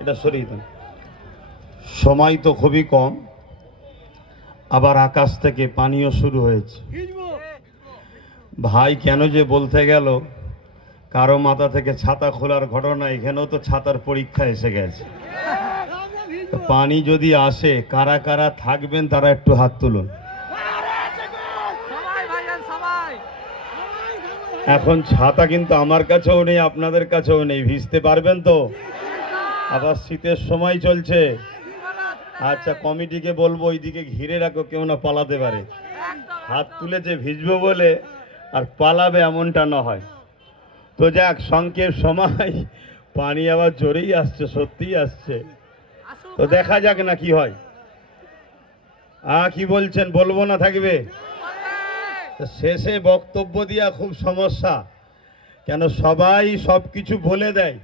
এটা সরিয়ে দেন। সময় তো খুবই কম, আবার আকাশ থেকে পানিও শুরু হয়েছে। ভাই কেন যে বলতে গেল কারো মাথা থেকে ছাতা খোলার ঘটনা, এখানেও তো ছাতার পরীক্ষা এসে গেছে। পানি যদি আসে, কারা কারা থাকবেন তারা একটু হাত তুলুন। এখন ছাতা কিন্তু আমার কাছেও নেই, আপনাদের কাছেও নেই, ভিজতে পারবেন তো? আবার শীতের সময় চলছে। আচ্ছা, কমিটিকে বলবো ওইদিকে ঘিরে রাখো, কেউ না পালাতে পারে। হাত তুলেছে ভিজবো বলে আর পালাবে এমনটা না হয়। তো যাক, সংক্ষেপ সময়, পানি আবার জোরেই আসছে, সত্যিই আসছে। তো দেখা যাক না কি হয়। কি বলছেন, বলবো না থাকবে? শেষে বক্তব্য দিয়া খুব সমস্যা, কেন সবাই সব কিছু বলে দেয়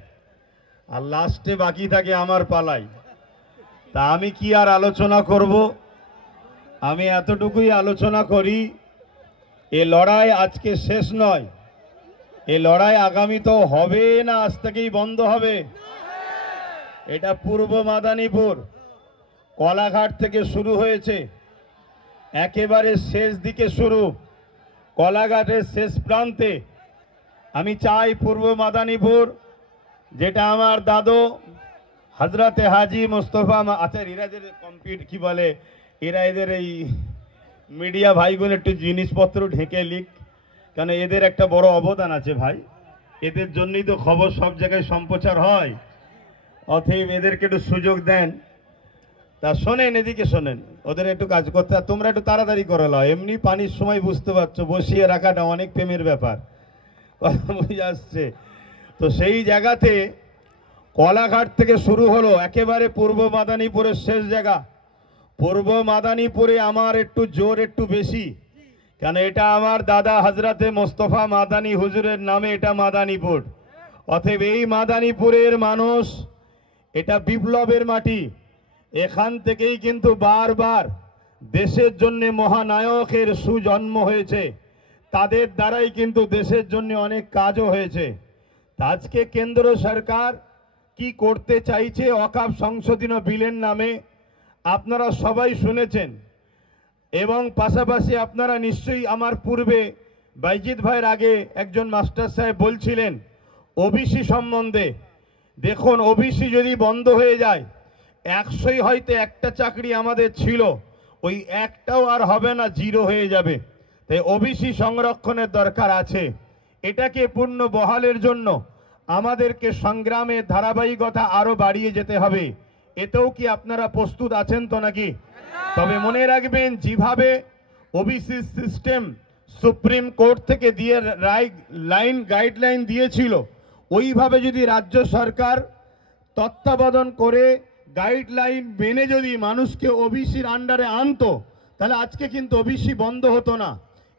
আর লাস্টে বাকি থাকে আমার পালাই। তা আমি কি আর আলোচনা করব, আমি এতটুকুই আলোচনা করি, এ লড়াই আজকে শেষ নয়, এ লড়াই আগামী তো হবে না, আজ থেকেই বন্ধ হবে। এটা পূর্ব মাদানীপুর কলাঘাট থেকে শুরু হয়েছে, একেবারে শেষ দিকে শুরু, কলাঘাটের শেষ প্রান্তে। আমি চাই পূর্ব মাদানীপুর, যেটা আমার দাদু হজরতে হাজি মুস্তফা এরাদের কম্পিউটার কি বলে, এরা এদের এই মিডিয়া ভাইগুলো একটু জিনিসপত্র ঢেকে লিখ, কারণ এদের একটা বড় অবদান আছে ভাই, এদের জন্যই তো খবর সব জায়গায় সম্প্রচার হয়। অতএব এদেরকে একটু সুযোগ দেন। তা শোনেন, এদিকে শোনেন, ওদের একটু কাজ করতে, আর তোমরা একটু তাড়াতাড়ি করে নাও। এমনি পানির সময় বুঝতে পারছো বসিয়ে রাখাটা অনেক প্রেমের ব্যাপার, বুঝে আসছে। তো সেই জায়গাতে কলাঘাট থেকে শুরু হলো, একেবারে পূর্ব মাদানীপুরের শেষ জায়গা। পূর্ব মাদানীপুরে আমার একটু জোর একটু বেশি, কেন এটা আমার দাদা হজরতে মোস্তফা মাদানী হুজুরের নামে এটা মাদানীপুর। অতএব এই মাদানীপুরের মানুষ, এটা বিপ্লবের মাটি। এখান থেকেই কিন্তু বারবার দেশের জন্য মহানায়কের সুজন্ম হয়েছে, তাদের দ্বারাই কিন্তু দেশের জন্য অনেক কাজও হয়েছে। আজকে কেন্দ্র সরকার কি করতে চাইছে ওয়াকফ সংশোধনী বিলের নামে, আপনারা সবাই শুনেছেন। এবং পাশাপাশি আপনারা নিশ্চয়ই, আমার পূর্বে বাইজিদ ভাইয়ের আগে একজন মাস্টার সাহেব বলছিলেন ওবিসি সম্বন্ধে। দেখুন, ওবিসি যদি বন্ধ হয়ে যায়, 100ই হয়তো একটা চাকরি আমাদের ছিল, ওই একটাও আর হবে না, জিরো হয়ে যাবে। তাই ওবিসি সংরক্ষণের দরকার আছে। এটাকে পূর্ণ বহালের জন্য আমাদেরকে সংগ্রামের ধারাবাহিকতা আরো বাড়িয়ে যেতে হবে। এতেও কি আপনারা প্রস্তুত আছেন তো নাকি? তবে মনে রাখবেন, যেভাবে ওবিসি সিস্টেম সুপ্রিম কোর্ট থেকে দিয়ে গাইডলাইন দিয়েছিল, ওইভাবে যদি রাজ্য সরকার তত্ত্বাবধান করে গাইডলাইন মেনে যদি মানুষকে ওবিসির আন্ডারে আনতো, তাহলে আজকে কিন্তু ওবিসি বন্ধ হতো না।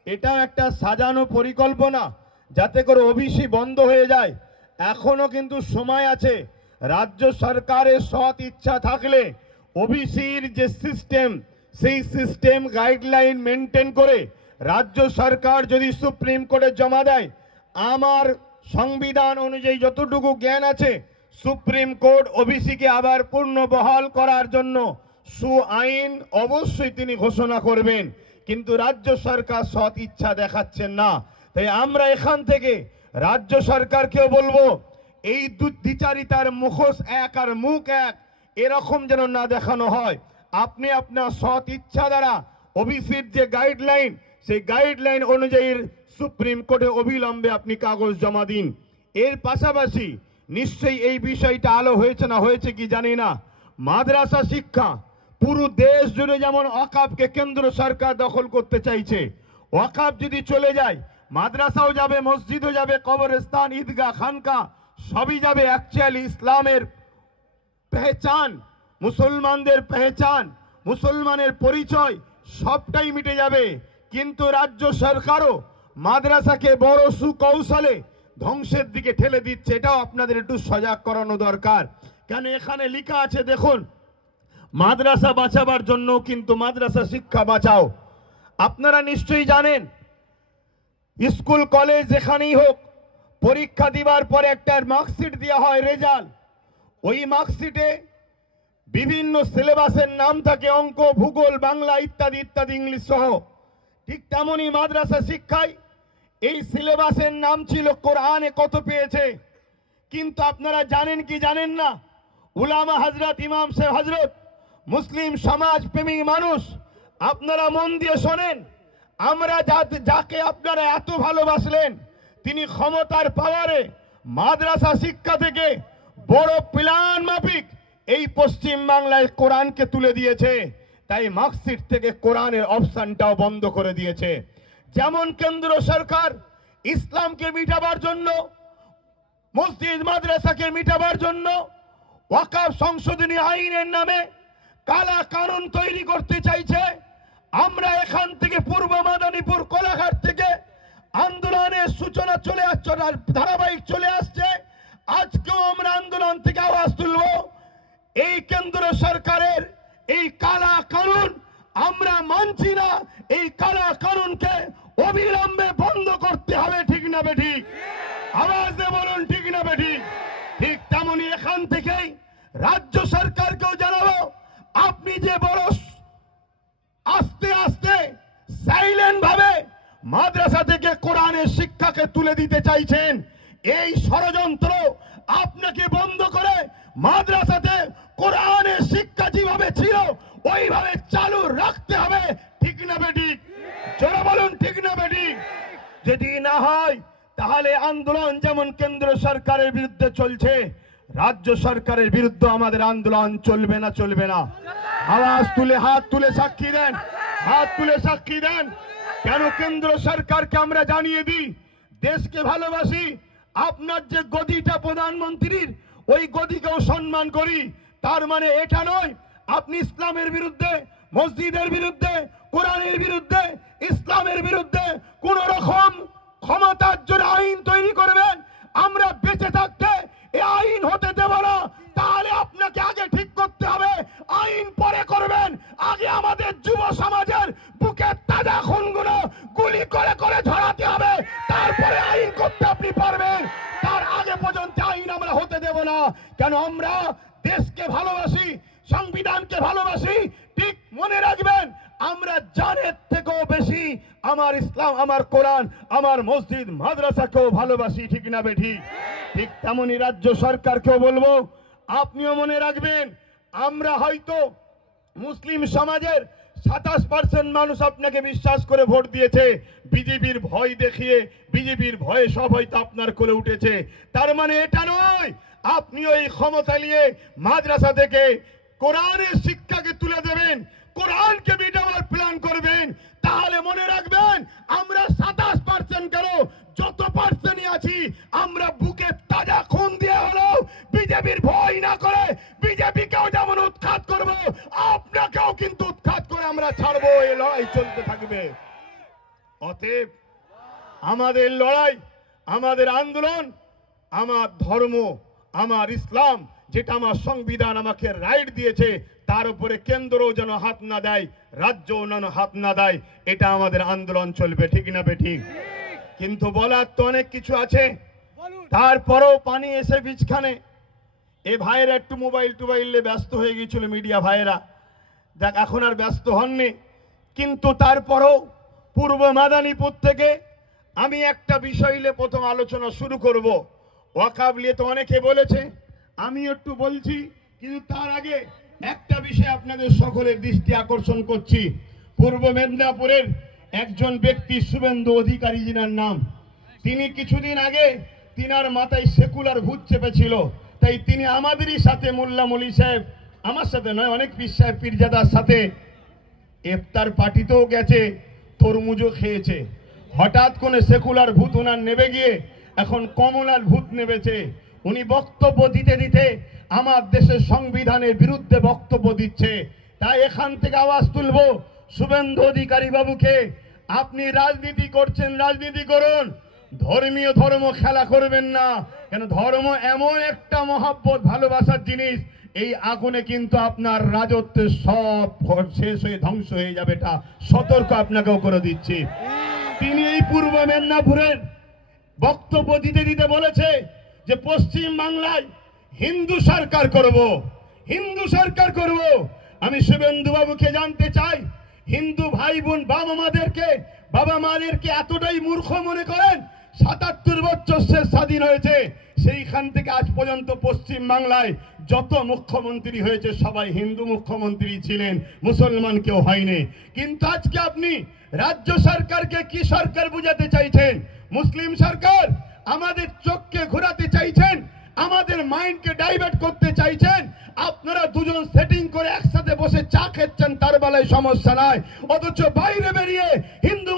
এটাও একটা সাজানো পরিকল্পনা, যাতে করে ওবিসি বন্ধ হয়ে যায়। এখনো কিন্তু সময় আছে। রাজ্য সরকারের সৎ ইচ্ছা থাকলে ওবিসির যে সিস্টেম, সেই সিস্টেম গাইডলাইন মেনটেন করে রাজ্য সরকার যদি সুপ্রিম কোর্টে জমা দেয়, আমার সংবিধান অনুযায়ী যতটুকু জ্ঞান আছে, সুপ্রিম কোর্ট ওবিসিকে আবার পূর্ণ বহাল করার জন্য আইন অবশ্যই তিনি ঘোষণা করবেন। কিন্তু রাজ্য সরকার সৎ ইচ্ছা দেখাচ্ছেন না। তাই আমরা এখান থেকে রাজ্য সরকারকেও বলবো, এই দ্বিচারিতার মুখোশ এক আর মুখ এক, এরকম যেন না দেখানো হয়। আপনি আপনার সৎ ইচ্ছা দ্বারা ওবিসির যে গাইডলাইন, সেই গাইডলাইন অনুযায়ী সুপ্রিম কোর্টে অবিলম্বে আপনি কাগজ জমা দিন। এর পাশাপাশি নিশ্চয়ই এই বিষয়টা আলো হয়েছে না হয়েছে কি জানি না, মাদ্রাসা শিক্ষা পুরো দেশ জুড়ে যেমন ওয়াকফকে কেন্দ্র সরকার দখল করতে চাইছে, ওয়াকফ যদি চলে যায়, মাদ্রাসাও যাবে, মসজিদও যাবে, কবরস্থান, ঈদগাহ, খানকা সবই যাবে। অ্যাকচুয়ালি ইসলামের পেহচান, মুসলমানদের পেহচান, মুসলমানের পরিচয় সবটাই মিটে যাবে। কিন্তু রাজ্য সরকারও মাদ্রাসাকে বড় সুকৌশলে ধ্বংসের দিকে ঠেলে দিচ্ছে। এটাও আপনাদের একটু সজাগ করানো দরকার। কেন এখানে লেখা আছে, দেখুন, মাদ্রাসা বাঁচাবার জন্য কিন্তু মাদ্রাসা শিক্ষা বাঁচাও। আপনারা নিশ্চয়ই জানেন, স্কুল কলেজ যেখানেই হোক, পরীক্ষা দিবার পরে একটা মার্কশিট দেওয়া হয়, রেজাল্ট। ওই মার্কশিটে বিভিন্ন সিলেবাসের নাম থাকে, অঙ্ক, ভূগোল, বাংলা ইত্যাদি ইত্যাদি, ইংলিশ সহ। ঠিক তেমনই মাদ্রাসা শিক্ষায় এই সিলেবাসের নাম ছিল কোরআনে কত পেয়েছে। কিন্তু আপনারা জানেন কি জানেন না, উলামা হযরত, ইমাম সাহেব হযরত, মুসলিম সমাজ প্রেমী মানুষ, আপনারা মন দিয়ে শোনেন, আমরা যাকে আপনারা এত ভালোবাসলেন, তিনি ক্ষমতার পাওয়ারে মাদ্রাসা শিক্ষা থেকে বড় প্ল্যান মাফিক এই পশ্চিম বাংলায় কোরআনকে তুলে দিয়েছে। তাই মার্কশিট থেকে কোরআনের অপশনটাও বন্ধ করে দিয়েছে। যেমন কেন্দ্র সরকার ইসলামকে মিটাবার জন্য, মসজিদ মাদ্রাসাকে মিটাবার জন্য ওয়াকফ সংশোধনী আইনের নামে কালা কানুন তৈরি করতে চাইছে। আমরা এখান থেকে পূর্ব মাদারীপুর কোলাঘাট থেকে আন্দোলনের সূচনা চলে আসছে, ধারাবাহিক চলে আসছে। আজকেও আমরা আন্দোলন থেকে আওয়াজ তুলব, এই কেন্দ্র সরকারের এই কালা কানুন আমরা মানছি না। এই কালা কানুনকে অবিলম্বে বন্ধ করতে হবে, ঠিক না বেঠিক? আওয়াজ দিয়ে বলুন, ঠিক না বেঠিক? ঠিক তেমনি এখান থেকেই রাজ্য সরকারকেও জানাবো, আপনি যে বড় আস্তে আস্তে সাইলেন্ট ভাবে মাদ্রাসা থেকে কোরআনের শিক্ষাকে তুলে দিতে চাইছেন, এই ষড়যন্ত্র আপনাকে বন্ধ করে মাদ্রাসাতে কোরআনের শিক্ষা যেভাবে ছিল ওইভাবে চালু রাখতে হবে, ঠিক না বেঠিক? জোরে বলুন, ঠিক না বেঠিক? যদি না হয় তাহলে আন্দোলন যেমন কেন্দ্র সরকারের বিরুদ্ধে চলছে, রাজ্য সরকারের বিরুদ্ধে আমাদের আন্দোলন চলবে না, চলবে না। আওয়াজ তুলে, হাত তুলে সাক্ষী দেন, হাত তুলে সাক্ষী দেন। কেন কেন্দ্র সরকারকে আমরা জানিয়ে দিই, দেশকে ভালোবাসি, আপনার যে গদিটা প্রধানমন্ত্রীর, ওই গদিকেও সম্মান করি। তার মানে এটা নয় আপনি ইসলামের বিরুদ্ধে, মসজিদের বিরুদ্ধে, কোরআনের বিরুদ্ধে, ইসলামের বিরুদ্ধে কোন রকম ক্ষমতার জন্য আইন তৈরি করবেন। আমরা বেঁচে থাকতে এই আইন হতে দেব না। তাহলে আপনাকে আগে ঠিক করতে হবে, আইন পরে করবেন। আগে আমাদের যুব সমাজের বুকে তাজা খুনগুলো গুলি করে করে ঝরাতে হবে, তারপরে আইন করতে আপনি পারবেন। তার আগে পর্যন্ত আইন আমরা হতে দেব না। কেন আমরা দেশকে ভালোবাসি, সংবিধানকে ভালোবাসি। ঠিক মনে রাখবেন, আমরা জানের থেকেও বেশি আমার ইসলাম, আমার কোরআন, আমার মসজিদ মাদ্রাসাকেও ভালোবাসি, ঠিক না বেঠিক? ঠিক তেমনি রাজ্য সরকারকেও বলবো, আপনিও মনে রাখবেন, আমরা হয়তো মুসলিম সমাজের 27% মানুষ আপনাকে বিশ্বাস করে ভোট দিয়েছে, বিজেপির ভয় দেখিয়ে, বিজেপির ভয়ে সব হয়তো আপনার করে উঠেছে। তার মানে এটা নয় আপনিও এই ক্ষমতা নিয়ে মাদ্রাসা থেকে কোরআনের শিক্ষাকে তুলে দেবেন, কোরআনকে মিটাবার প্ল্যান করবেন। তাহলে মনে রাখবেন, আমরা 27% কেন, যত পার্সেন্টই আছি, আমরা বুকে তাজা খুন দিয়ে হলো বিজেপির ভয় না করে বিজেপিকেও যেমন উৎখাত করব, আপনাকেও কিন্তু উৎখাত করে আমরা ছাড়বো। এই লড়াই চলতে থাকবে। অতএব আমাদের লড়াই, আমাদের আন্দোলন, আমার ধর্ম, আমার ইসলাম, যেটা আমার সংবিধান আমাকে রাইট দিয়েছে, তার উপরে কেন্দ্রও যেন হাত না দেয়, রাজ্যও যেন হাত না দেয়। এটা আমাদের আন্দোলন চলবে, ঠিক না বেঠিক? কিন্তু বলার তো অনেক কিছু আছে, তারপরেও পানি এসে বীজখানে। এ ভাইয়েরা একটু মোবাইল টোবাইলে ব্যস্ত হয়ে গিয়েছিল, মিডিয়া ভাইয়েরা, দেখ এখন আর ব্যস্ত হননি। কিন্তু তারপরেও পূর্ব মাদারীপুর থেকে আমি একটা বিষয় নিয়ে প্রথম আলোচনা শুরু করব। ওয়াকফ নিয়ে তো অনেকে বলেছে, আমি একটু বলছি, কিন্তু তার আগে একটা বিষয় আপনাদের সকলের দৃষ্টি আকর্ষণ করছি। পূর্ব মেদিনীপুরের একজন ব্যক্তি শুভেন্দু অধিকারী জিনার নাম, তিনি কিছুদিন আগে তিনার মাথায় সেকুলার ভূত চেপেছিল। তাই তিনি আমাদেরই সাথে, মোল্লা মলি সাহেব, আমার সাথে নয়, অনেক পীর সাহেব পীরজাদার সাথে ইফতার পার্টিতেও গেছে, তরমুজও খেয়েছে। হঠাৎ করে সেকুলার ভূত ওনার নেবে গিয়ে এখন কমলার ভূত নেবেছে। উনি বক্তব্য দিতে দিতে আমার দেশের সংবিধানের বিরুদ্ধে বক্তব্য দিচ্ছে। তাই এখান থেকে আওয়াজ তুলবো, শুভেন্দু অধিকারী বাবুকে, আপনি রাজনীতি করছেন, রাজনীতি করুন, ধর্মীয় ধর্ম খেলা করবেন না। কেন ধর্ম এমন একটা মহব্বত, ভালোবাসার জিনিস, এই আগুনে কিন্তু আপনার রাজত্বের সব শেষ হয়ে ধ্বংস হয়ে যাবে। এটা সতর্ক আপনাকেও করে দিচ্ছি। তিনি এই পূর্ব মেদিনীপুরের বক্তব্য দিতে দিতে বলেছে যে পশ্চিম বাংলায় হিন্দু সরকার করব, হিন্দু সরকার করব। আমি শুভেন্দু বাবুকে জানতে চাই, হিন্দু ভাই বোন বাবা মাদেরকে এতটাই মূর্খ মনে করেন? ৭৭ বছর সে স্বাধীন হয়েছে, সেইখান থেকে আজ পর্যন্ত পশ্চিম বাংলায় যত মুখ্যমন্ত্রী হয়েছে সবাই হিন্দু মুখ্যমন্ত্রী ছিলেন, মুসলমান কেউ হয়নি। কিন্তু আজকে আপনি রাজ্য সরকারকে কি সরকার বুঝাতে চাইছেন? মুসলিম সরকার। আমাদের চোখকে ঘোরাতে চাইছেন, আমাদের মাইন্ডকে ডাইভার্ট করতে চাইছেন। আপনারা দুজন সেটিং করে একসাথে বসে চা খেচ্ছেন, তার বেলায় সমস্যা নাই, অথচ বাইরে বেরিয়ে হিন্দু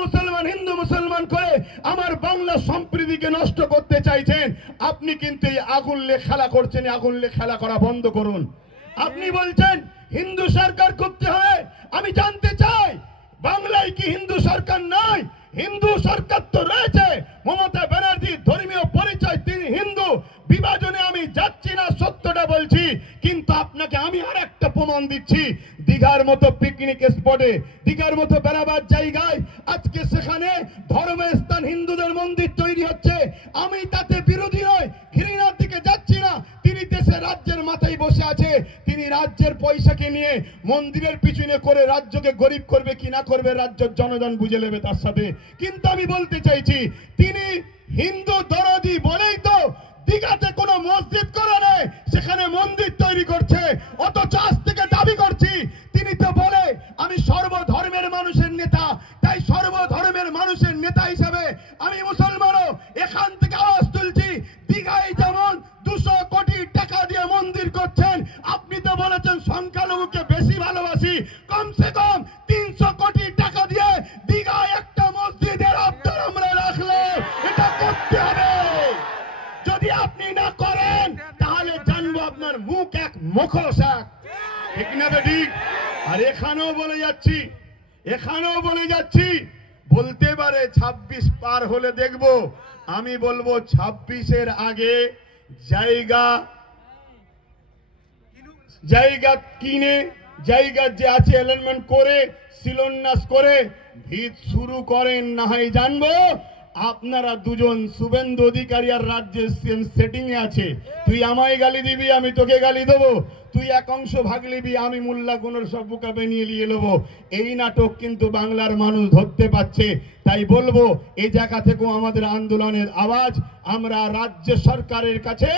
মুসলমান করে আমার বাংলা সম্প্রীতিকে নষ্ট করতে চাইছেন। আপনি কিন্তু এই আগুন লেগে খেলা করছেন, আগুন লেগে খেলা করা বন্ধ করুন। আপনি বলছেন হিন্দু সরকার করতে হবে। আমি জানতে চাই, বাংলায় কি হিন্দু সরকার নাই? হিন্দু সরকার তো রয়েছে। মমতা ব্যানার্জি ধর্মীয় পরিচয়, তিনি হিন্দু। বিভাজনে আমি যাচ্ছি না, সত্যটা বলছি। কিন্তু আপনাকে আমি আর একটা প্রমাণ দিচ্ছি, দীঘার মতো পিকনিক স্পটে, দীঘার মতো বেড়াবার জায়গায় আজকে সেখানে ধর্মস্থান হিন্দুদের মন্দির তৈরি হচ্ছে। আমি তাতে বিরোধী নয়, ঘৃণার দিকে যাচ্ছি না। তিনি দেশে রাজ্যের মাথায় বসে আছে, তিনি রাজ্যের পয়সাকে নিয়ে মন্দিরের পিছনে করে রাজ্যকে গরিব করবে কি না করবে রাজ্যের জনগণ বুঝে নেবে তার সাথে। কিন্তু আমি বলতে চাইছি, তিনি হিন্দু দরদি বলেই তো দীঘাতে কোনো মসজিদ করে নেই, সেখানে মন্দির তৈরি করছে। অথচ আজ থেকে দাবি করছি, তিনি তো বলে আমি সর্বধর্মের মানুষের নেতা, তাই সর্বধর্মের মানুষের নেতা হিসাবে আমি মুসলমানও এখান থেকে আওয়াজ তুলছি। দীঘায় যেমন 200 কোটি টাকা দিয়ে মন্দির করছেন, আপনি তো বলেছেন সংখ্যালঘুকে বেশি ভালোবাসি, কমসে কম 300 কোটি টাকা দিয়ে দীঘায় একটা মসজিদের আবদার আমরা রাখলে এটা করতে হবে। যদি আপনি না করেন তাহলে জানবো আপনার মুখ এক মুখোশা, ঠিক না? ঠিক। আর এখানেও বলে যাচ্ছি, বলতে পারে 26 পার হলে দেখব। আমি বলবো 26-এর আগে জায়গা কিনে, জায়গা যে আছে অ্যালাইনমেন্ট করে, শিলান্যাস করে ভিত শুরু করেন, না হয় জানবো আপনারা দুজন শুভেন্দু অধিকারী আর রাজ্যের সেটিং এ আছে। তুই আমায় গালি দিবি, আমি তোকে গালি দেবো, তুই এক অংশ ভাগ নিবি, আমি মোল্লা গুণের সব বুকা বেনিয়ে নিয়ে নেবো। এই নাটক কিন্তু বাংলার মানুষ ধরতে পারছে। তাই বলবো, এই জায়গা থেকেও আমাদের আন্দোলনের আওয়াজ আমরা রাজ্য সরকারের কাছে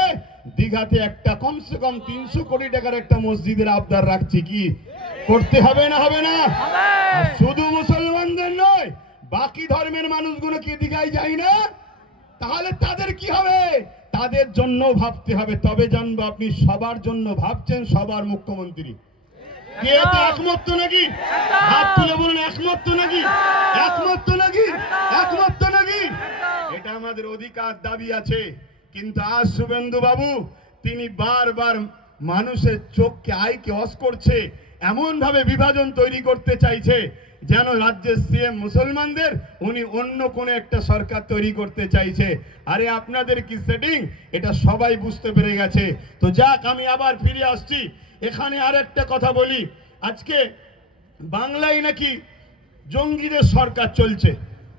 দীঘাতে একটা কমসে কম 300 কোটি টাকার একটা মসজিদের আবদার রাখছি। কি করতে হবে না? হবে না? শুধু মুসলমানদের নয়, বাকি ধর্মের মানুষগুলো কি দীঘায় যায় না? তাহলে তাদের কি হবে? তাদের জন্য ভাবতে হবে। তবে জানবো আপনি সবার জন্য ভাবছেন, সবার মুখ্যমন্ত্রী। কে একমত তো নাকি? হাত তুলে বলুন, একমত তো নাকি? একমত তো নাকি? একমত তো নাকি? এটা আমাদের অধিকার, দাবি আছে। কিন্তু আজ শুভেন্দু বাবু তিনি বারবার মানুষের চোখকে, আইকে অস করছে, এমন ভাবে বিভাজন তৈরি করতে চাইছে যেন রাজ্যের সিএম মুসলমানদের, উনি অন্য কোন একটা সরকার তৈরি করতে চাইছে। আরে আপনাদের কি সেটিং, এটা সবাই বুঝতে পেরে গেছে। তো যাক, আমি আবার ফিরে আসছি। এখানে আর একটা কথা বলি, আজকে বাংলায় নাকি জঙ্গিদের সরকার চলছে,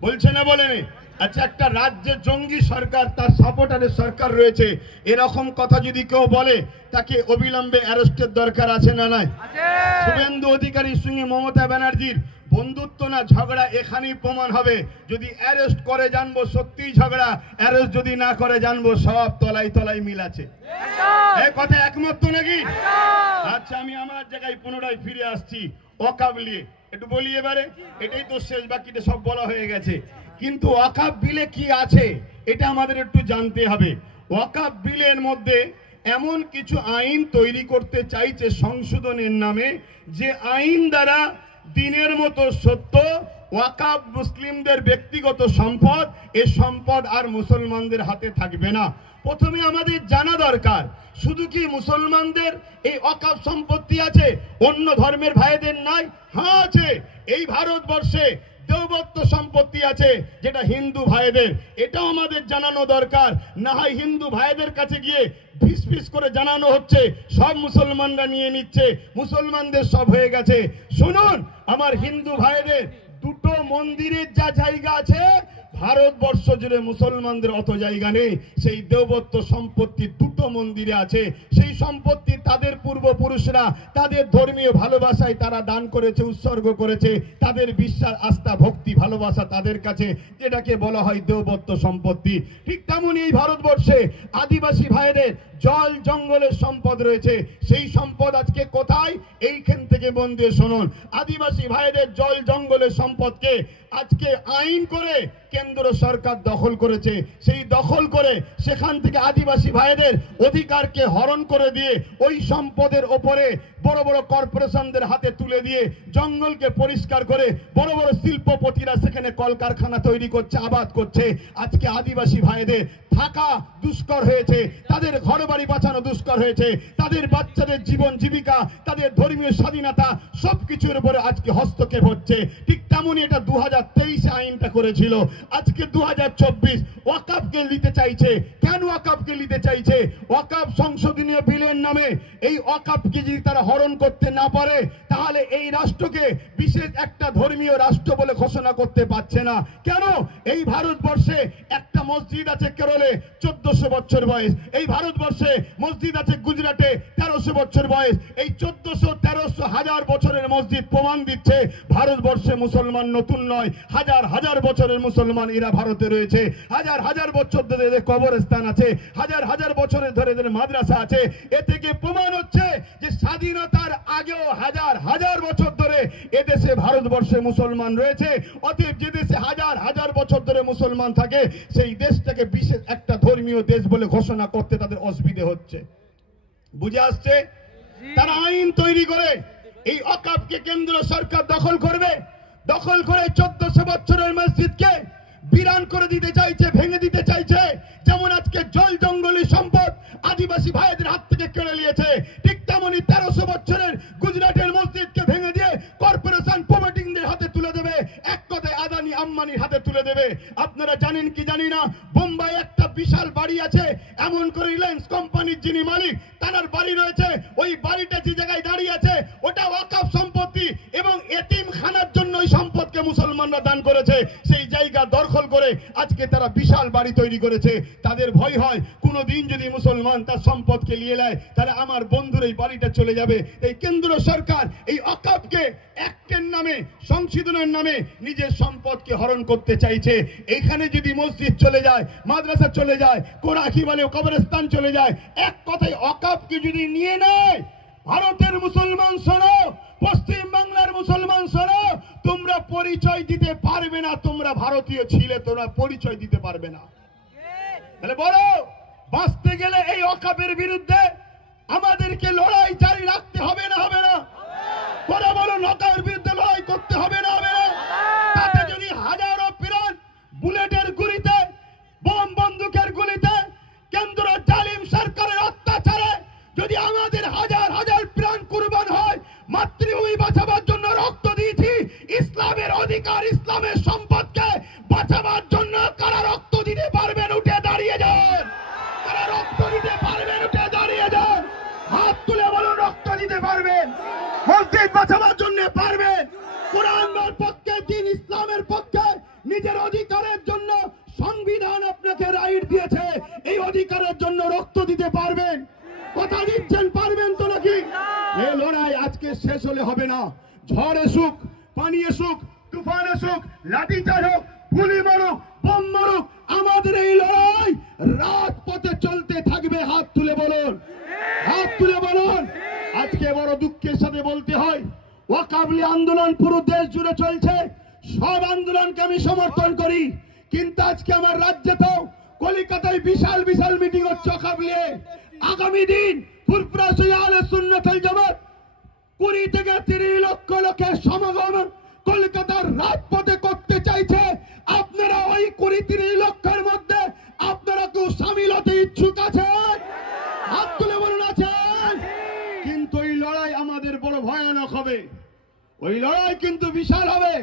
বলছে না বলেনি? আচ্ছা, একটা রাজ্যে জঙ্গি সরকার, তার সাপোর্টারের সরকার রয়েছে, এরকম কথা যদি কেউ বলে তাকে অবিলম্বে অ্যারেস্টের দরকার আছে না নাই? শুভেন্দু অধিকারীর সঙ্গে মমতা ব্যানার্জির বন্ধুত্ব না ঝগড়া এখানেই প্রমাণ হবে। যদি অ্যারেস্ট করে জানবো সত্যিই ঝগড়া, অ্যারেস্ট যদি না করে জানবো সব তলায় তলায় মিল আছে। এই কথা একমত তো নাকি? আচ্ছা, আমি আমার জায়গায় পুনরায় ফিরে আসছি। ওয়াকফ নিয়ে একটু বলি এবারে, এটাই তো শেষ, বাকিটা সব বলা হয়ে গেছে। কিন্তু ওয়াকফ বিলে কি আছে এটা আমাদের একটু জানতে হবে। ওয়াকফ বিলের মধ্যে এমন কিছু আইন তৈরি করতে চাইছে সংশোধনের নামে, যে আইন দ্বারা দিনের মতো সত্য ওয়াকফ মুসলিমদের ব্যক্তিগত সম্পদ, এই সম্পদ আর মুসলমানদের হাতে থাকবে না। প্রথমে আমাদের জানা দরকার, শুধু কি মুসলমানদের এই ওয়াকফ সম্পত্তি আছে, অন্য ধর্মের ভাইদের নাই? হ্যাঁ আছে। এই ভারতবর্ষে দেওবত্ত সম্পত্তি আছে যেটা হিন্দু ভাইদের, এটাও আমাদের জানানো দরকার। না হয় হিন্দু ভাইদের কাছে গিয়ে ফিস ফিস করে জানানো হচ্ছে সব মুসলমানরা নিয়ে নিচ্ছে, মুসলমানদের সব হয়ে গেছে। শুনুন আমার হিন্দু ভাইদের, দুটো মন্দিরের যা জায়গা আছে ভারতবর্ষ জুড়ে মুসলমানদের অত জায়গা নেই। সেই দেবত্ব সম্পত্তি দুটো মন্দিরে আছে। সেই সম্পত্তি তাদের পূর্বপুরুষরা তাদের ধর্মীয় ভালোবাসায় তারা দান করেছে, উৎসর্গ করেছে। তাদের বিশ্বাস, আস্থা, ভক্তি, ভালোবাসা তাদের কাছে, যেটাকে বলা হয় দেবত্ব সম্পত্তি। ঠিক তেমনি এই ভারতবর্ষে আদিবাসী ভাইদের জল জঙ্গলের সম্পদ রয়েছে। সেই সম্পদ আজকে কোথায়? এইখান থেকে মন দিয়ে শুনুন। আদিবাসী ভাইদের জল জঙ্গলের সম্পদকে আজকে আইন করে কেন্দ্র সরকার দখল করেছে। সেই দখল করে সেখান থেকে আদিবাসী ভাইদের অধিকারকে হরণ করে দিয়ে ওই সম্পদের ওপরে বড় বড় কর্পোরেশনদের হাতে তুলে দিয়ে জঙ্গলকে পরিষ্কার করে বড় বড় শিল্পপতিরা সেখানে কলকারখানা তৈরি করছে, আবাদ করছে। আজকে আদিবাসী ভাইদের থাকা দুষ্কর হয়েছে, তাদের ঘর বাড়ি বাঁচানো দুষ্কর হয়েছে, তাদের বাচ্চাদের জীবন জীবিকা, তাদের ধর্মীয় স্বাধীনতা সবকিছুর উপরে আজকে হস্তক্ষেপ হচ্ছে। ঠিক তেমনি এটা 2023 আইনটা করেছিল। আজকে 2024 ওয়াকফকে নিতে চাইছে। কেন ওয়াকফকে নিতে চাইছে? ওয়াকফ সংশোধনীয় বিলের নামে এই ওয়াকফকে যদি তারা হরণ করতে না পারে, তাহলে এই রাষ্ট্রকে বিশেষ একটা ধর্মীয় রাষ্ট্র বলে ঘোষণা করতে পারছে না। কেন? এই ভারতবর্ষে একটা মসজিদ আছে কেরলে 1400 বছর বয়স। এই ভারতবর্ষে মসজিদ আছে গুজরাটে 1300 বছর বয়স। এই 1400, 1300, 1000 বছরের মসজিদ প্রমাণ দিচ্ছে ভারতবর্ষে মুসলমান নতুন নয়। হাজার হাজার বছরের মুসলমান এরা ভারতে রয়েছে। হাজার হাজার বছর ধরে এদের কবরস্থান আছে, হাজার হাজার বছরের ধরে এদের মাদ্রাসা আছে। এ থেকে প্রমাণ হচ্ছে যে স্বাধীনতার আগেও হাজার হাজার বছর ধরে এদেশে ভারতবর্ষে মুসলমান রয়েছে। অতএব যে দেশে হাজার হাজার বছর ধরে মুসলমান থাকে, সেই দেশটাকে বিশেষ একটা ধর্মীয় দেশ বলে ঘোষণা করতে তাদের অসুবিধে হচ্ছে। বুঝে আসছে? তারা আইন তৈরি করে এই ওয়াকফকে কেন্দ্র সরকার দখল করবে। দখল করে 1400 বছরের মসজিদকে বিরান করে দিতে চাইছে, ভেঙে দিতে চাইছে। যেমন আজকে জল জঙ্গলি সম্পদ আদিবাসী ভাইদের হাত থেকে কেড়ে নিয়েছে, ঠিক তেমনি 1300 বছরের গুজরাটের মসজিদকে ভেঙে দিয়ে কর্পোরেশন প্রমোটিংদের হাতে তুলে দেবে। এক কথায় আদানি আম্বানির হাতে তুলে দেবে। আপনারা জানেন কি জানি না, বোম্বাই একটা বিশাল বাড়ি আছে, এমন করে রিলায়েন্স কোম্পানির যিনি মালিক তার বাড়ি রয়েছে। ওই বাড়িটা যে জায়গায় দাঁড়িয়ে আছে ওটা ওয়াকফ সম্পত্তি এবং এতিমখানার জন্য ওই সম্পদকে মুসলমানরা দান করেছে। সেই জায়গা দখল করে আজকে তারা বিশাল বাড়ি তৈরি করেছে। তাদের ভয় হয় কোনোদিন যদি মুসলমান তার সম্পদকে নিয়ে নেয়, তাহলে আমার বন্ধুর এই বাড়িটা চলে যাবে। এই কেন্দ্র সরকার এই ওয়াকফকে অ্যাক্টের নামে, সংশোধনের নামে নিজের সম্পদকে হরণ করতে চাইছে। এখানে যদি মসজিদ চলে যায়, মাদ্রাসা চলে যায়, কোরআন বলে কবরস্থান চলে যায়, এক কথায় ওয়াকফকে যদি নিয়ে নেয়, ভারতের মুসলমান শোনো, পশ্চিম বাংলার মুসলমান শোনো, তোমরা পরিচয় দিতে পারবে না তোমরা ভারতীয় ছিলে, তোমরা পরিচয় দিতে পারবে না। তাহলে বলো, বাঁচতে গেলে এই ওয়াকফের বিরুদ্ধে আমাদেরকে লড়াই জারি রাখতে হবে না? হবে না? করে বলো, ওয়াকফের বিরুদ্ধে লড়াই করতে হবে না? হবে না? তাতে যদি হাজারো প্রাণ বুলেটের গুলিতে, বোম বন্দুকের গুলিতে, কেন্দ্র জালিম সরকারের অত্যাচারে যদি আমাদের হাজার হাজার প্রাণ কুরবান হয়, মাতৃভূমি বাঁচাবার জন্য রক্ত দিয়েছি, ইসলামের অধিকার, ইসলামের সম্পদকে বাঁচাবার জন্য কারা রক্ত দিতে পারবেন? উঠে দাঁড়িয়ে যান। কারা রক্ত দিতে পারবেন? উঠে দাঁড়িয়ে যান। হাত তুলে বলুন, রক্ত দিতে পারবেন? মসজিদ বাঁচাবার জন্য পারবেন? কোরআনের পক্ষে, দিন ইসলামের পক্ষে, নিজের অধিকারের জন্য সংবিধান আপনাকে রাইট দিয়েছে, এই অধিকারের জন্য রক্ত দিতে পারবেন? কথা দিচ্ছেন পারবেন তো নাকি? এই লড়াই আজকে শেষ হলে হবে না। ঝড় এসুক, পানি এসুক, তুফান এসুক, লাঠিচার্জ হোক, গুলি মারুক, বোম মারুক, আমাদের এই লড়াই রাত পথে চলতে থাকবে। হাত তুলে বলুন, হাত তুলে বলুন। আজকে বড় দুঃখের সাথে বলতে হয়, ওয়াকফ আন্দোলন পুরো দেশ জুড়ে চলছে। সব আন্দোলনকে আমি সমর্থন করি, কিন্তু আজকে আমার রাজ্যে তো কলকাতায় বিশাল বিশাল মিটিং হচ্ছে ওয়াকফ নিয়ে। আগামী দিন ফুরফুরা আহলে সুন্নাত ওয়াল জামাত 20 থেকে 30 লক্ষ লোকের সমাগম কলকাতার রাজপথে করতে চাইছে। আপনারা ওই 20-30 লক্ষের মধ্যে আপনারা কেউ সামিল হতে ইচ্ছুক আছেন? হাত তুলে বলুন আছেন? কিন্তু এই লড়াই আমাদের বড় ভয়ানক হবে, ওই লড়াই কিন্তু বিশাল হবে।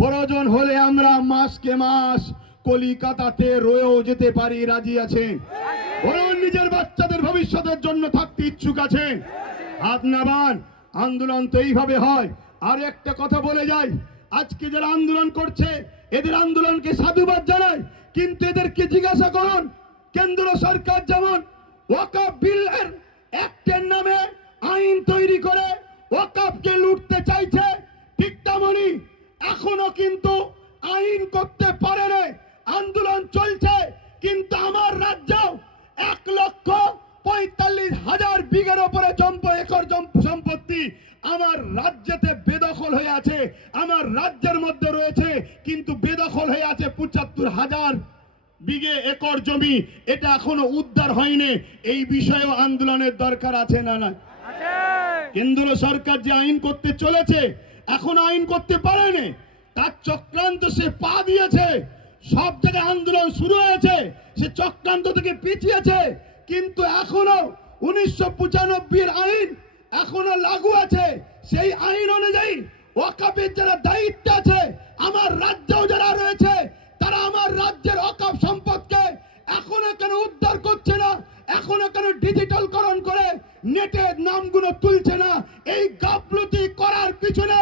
প্রয়োজন হলে আমরা মাসকে মাস কলিকাতাতে রয়েও যেতে পারি, রাজি আছেন? বলুন, নিজের বাচ্চাদের ভবিষ্যতের জন্য থাকতে ইচ্ছুক আছেন? হাত নামান। আন্দোলন তো এইভাবে হয়। আর একটা কথা বলে যাই, আজকে যারা আন্দোলন করছে এদের আন্দোলনকে সাধুবাদ জানাই, কিন্তু এদেরকে জিজ্ঞাসা করুন কেন্দ্র সরকার যেমন ওয়াকফ বিল অ্যাক্টের নামে আইন তৈরি করে ওয়াকফকে লুটতে চাইছে, ঠিক তেমনি এখনো কিন্তু আইন করতে পারে না, আন্দোলন চলছে। কিন্তু আমার রাজ্য 1,45,000 বিঘের উপরে একর সম্পত্তি আমার রাজ্যেতে বেদখল হয়ে আছে, আমার রাজ্যের মধ্যে রয়েছে, কিন্তু বেদখল হয়ে আছে 75,000 বিঘে একর জমি। এটা এখনো উদ্ধার হয়নি। এই বিষয়েও আন্দোলনের দরকার আছে না না? কেন্দ্র সরকার যে আইন করতে চলেছে এখন আইন করতে পারেনি, তার চক্রান্ত সে পা দিয়েছে। সব জায়গায় আন্দোলন শুরু হয়েছে, সে চক্রান্ত থেকে পিছিয়েছে, কিন্তু এখনো 1995 আইন এখনো লাগু আছে। সেই আইন অনুযায়ী ওয়াকফের যারা দায়িত্ব আছে আমার রাজ্যেও যারা রয়েছে তারা আমার রাজ্যের ওয়াকফ সম্পদকে এখনো কেন উদ্ধার করছে না, এখনো কেন ডিজিটালকরণ করে নেটের নামগুলো তুলছে না? এই গাফলতি করার পিছনে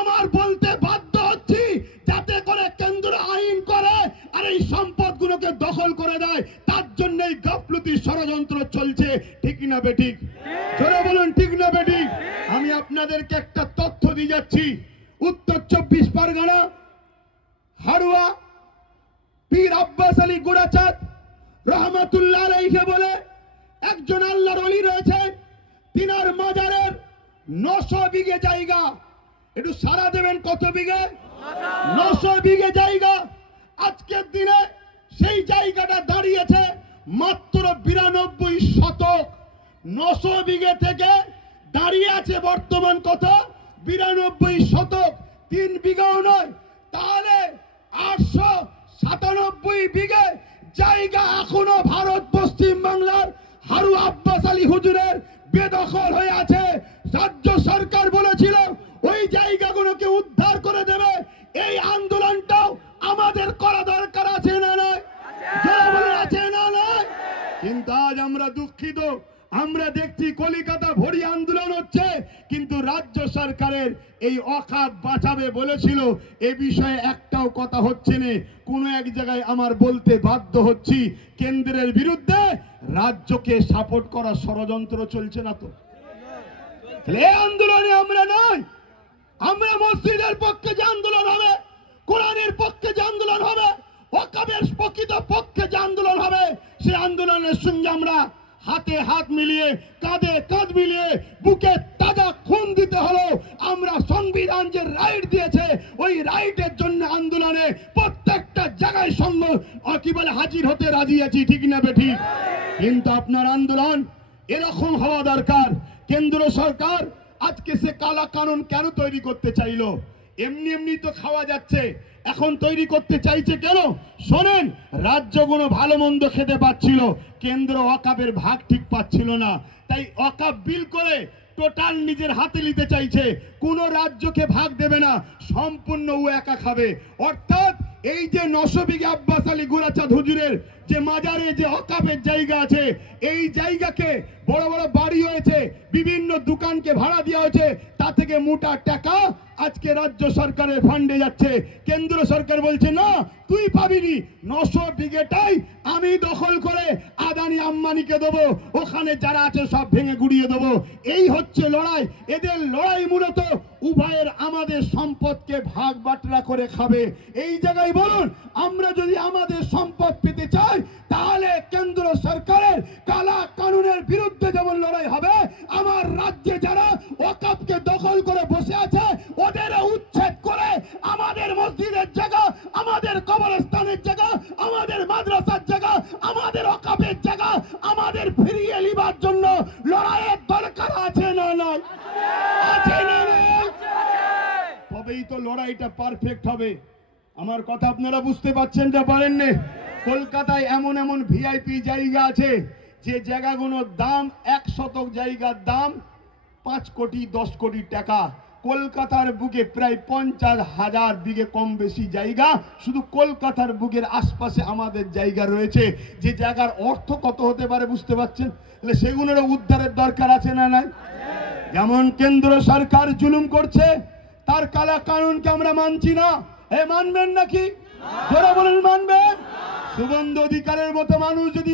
আমার বলতে বাধ্য হচ্ছি, যাতে করে কেন্দ্র আইন করে আর এই সম্পদগুলোকে দখল করে দেয়। তার জন্য এই গাফলতি ষড়যন্ত্র চলছে, ঠিক না বেঠিক? জোরে বলুন ঠিক না বেঠিক? আমি আপনাদেরকে একটা তথ্য দিয়ে যাচ্ছি। উত্তর 24 পরগনা হাড়ুয়া পীর আব্বাস আলী গোড়াচাঁদ রহমাতুল্লাহ আলাইহি বলে একজন আল্লাহর ওলি রয়েছে, তিনার মাজারের 900 বিঘে জায়গা। একটু সারা দেবেন, কত বিঘে? 900 বিঘে জায়গা। আজকের দিনে সেই জায়গাটা দাঁড়িয়েছে মাত্র 92 শতক। 900 বিঘে থেকে দাঁড়িয়ে আছে বর্তমান কত? 92 শতক। 3 বিঘাও নয়, তাহলে 897 বিঘে জায়গা এখনো ভারত পশ্চিম বাংলার হারু আব্বাস আলী হুজুরের বেদখল হয়ে আছে। রাজ্য সরকার বলেছিল ওই জায়গাগুলোকে উদ্ধার করে দেবে। এই আন্দোলনটাও আমাদের করা দরকার আছে না নয়? আছে না নয়? কিন্তু আজ আমরা দুঃখিত, আমরা দেখছি কলিকাতা ভরি আন্দোলন হচ্ছে, কিন্তু রাজ্য সরকারের এই ওয়াকফ বাঁচাবে বলেছিল, এ বিষয়ে একটাও কথা হচ্ছে না। কোন এক জায়গায় আমার বলতে বাধ্য হচ্ছি, কেন্দ্রের বিরুদ্ধে রাজ্যকে সাপোর্ট করা ষড়যন্ত্র চলছে না তো? এই আন্দোলনে আমরা নয়, আমরা মসজিদের পক্ষে যে আন্দোলন হবে, কোরআনের পক্ষে যে আন্দোলন হবে, ওয়াকফের প্রকৃত পক্ষে যে আন্দোলন হবে, সে আন্দোলনের সঙ্গে আমরা হাতে হাত মিলিয়ে, কাঁধে কাঁধ মিলিয়ে, বুকে তাজা খুন দিতে হলো। আমরা সংবিধান যে রাইট দিয়েছে ওই রাইটের জন্য আন্দোলনে প্রত্যেকটা জায়গায় কি বলে হাজির হতে রাজি আছি, ঠিক না বেঠিক? কিন্তু আপনার আন্দোলন এরকম হওয়া দরকার। কেন্দ্র সরকার আজকে সে কালা কানুন কেন তৈরি করতে চাইলো? এমনি এমনি তো খাওয়া যাচ্ছে, এখন তৈরি করতে চাইছে কেন? শোনেন, রাজ্যগুলো ভালো মন্দ খেতে পাচ্ছিল, কেন্দ্র ওয়াকফের ভাগ ঠিক পাচ্ছিল না, তাই ওয়াকফ বিল করে টোটাল নিজের হাতে নিতে চাইছে। কোন রাজ্যকে ভাগ দেবে না, সম্পূর্ণ ও একা খাবে। অর্থাৎ এই যে 900 বিঘে আব্বাস আলী গোড়াচাঁদ হুজুরের যে মাজারে যে ওয়াকফের জায়গা আছে, এই জায়গাকে বড় বড় বাড়ি হয়েছে, বিভিন্ন দোকানকে ভাড়া দেওয়া হয়েছে, তা থেকে মোটা টাকা আজকে রাজ্য সরকারের ফান্ডে যাচ্ছে। কেন্দ্র সরকার বলছে না, তুই পাবিনি, 900 বিঘেটাই আমি দখল করে আদানি আম্বানিকে দেবো, ওখানে যারা আছে সব ভেঙে গুড়িয়ে দেবো। এই হচ্ছে লড়াই। এদের লড়াই মূলত উভয়ের আমাদের সম্পদকে ভাগ বাটরা করে খাবে। এই জায়গায় বলুন, আমরা যদি আমাদের সম্পদ পেতে চাই, তাহলে কেন্দ্র সরকারের কালা কানুনের বিরুদ্ধে যেমন লড়াই হবে, আমার রাজ্যে যারা ওয়াকফকে দখল করে বসে আছে ওদের উচ্ছেদ করে আমাদের মসজিদের জায়গা, আমাদের কবরস্থানের জায়গা, আমাদের মাদ্রাসার জায়গা, আমাদের ওয়াকফের জায়গা আমাদের ফিরিয়ে নেবার জন্য লড়াইয়ের দরকার আছে না নয়? আছে না নয়? তবেই তো লড়াইটা পারফেক্ট হবে। আমার কথা আপনারা বুঝতে পারছেন যা পারেন না? কলকাতায় এমন এমন ভিআইপি জায়গা আছে যে জায়গাগুলোর দাম 1 শতক জায়গার দাম 5 কোটি 10 কোটি টাকা। কলকাতার বুকে প্রায় 50,000 বিঘে কম বেশি জায়গা শুধু কলকাতার বুকের আশপাশে আমাদের জায়গা রয়েছে, যে জায়গার অর্থ কত হতে পারে বুঝতে পারছেন? তাহলে সেগুলোর উদ্ধারের দরকার আছে না নাই? যেমন কেন্দ্র সরকার জুলুম করছে, তার কালা কানুনকে আমরা মানছি না। এ মানবেন নাকি? জোরে বলেন মানবেন? শুভেন্দু অধিকারের মতো মানুষ যদি